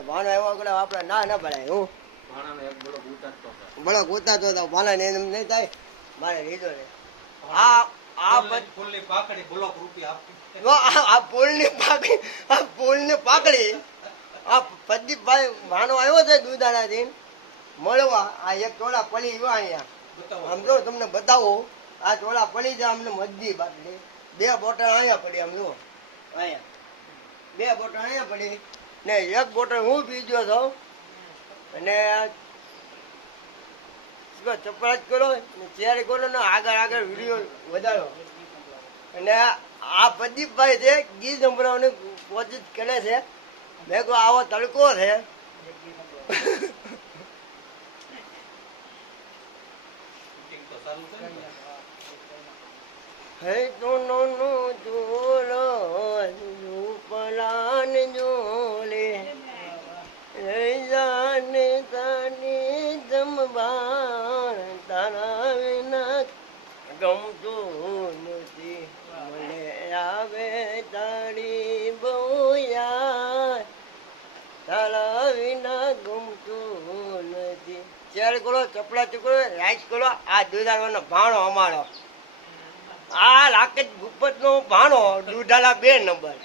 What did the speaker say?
તો ભાણો આવ્યો આગળ આપણે ના ના પડાય હું બળો ઉતારતો હતો ભાણા ને એમ નહીં થાય મારે લીધો ને આ પુલની પાકડી આ પ્રદીપભાઈ ભાણો આવ્યો છે દુધાણાથી મળવા આ એક ટોળા પડી ગયો અહીંયા આમ જો તમને બતાવો આ ટોળા પડી જાય અમને મજદી બાટલી 2 બોટલ અહીંયા પડી આમ જુઓ અહીંયા 2 બોટલ અહીંયા પડી ને 1 બોટલ હું પી ગયો છો અને ચપરાજ કરો શેર કરો ને આગળ વિડીયો વધારો અને આ પ્રદીપભાઈ છે ગીત સંભળાવવાની કોશિશ કરે છે મેં કહું આવો તડકો છે હે તો નો જોલો પલાન જોલે જાને તાની જમવા તારા વિના ગમતું નથી મને આવે તારી બહુ યાદ તારા વિના ગમતું નથી શેર કરો ચપલા ચૂકડો રાઈસ કરો આ દુધાળવાનો ભાણો અમારો આ લાકેશ ભૂપત નો ભાણો દુધાળા 2 નંબર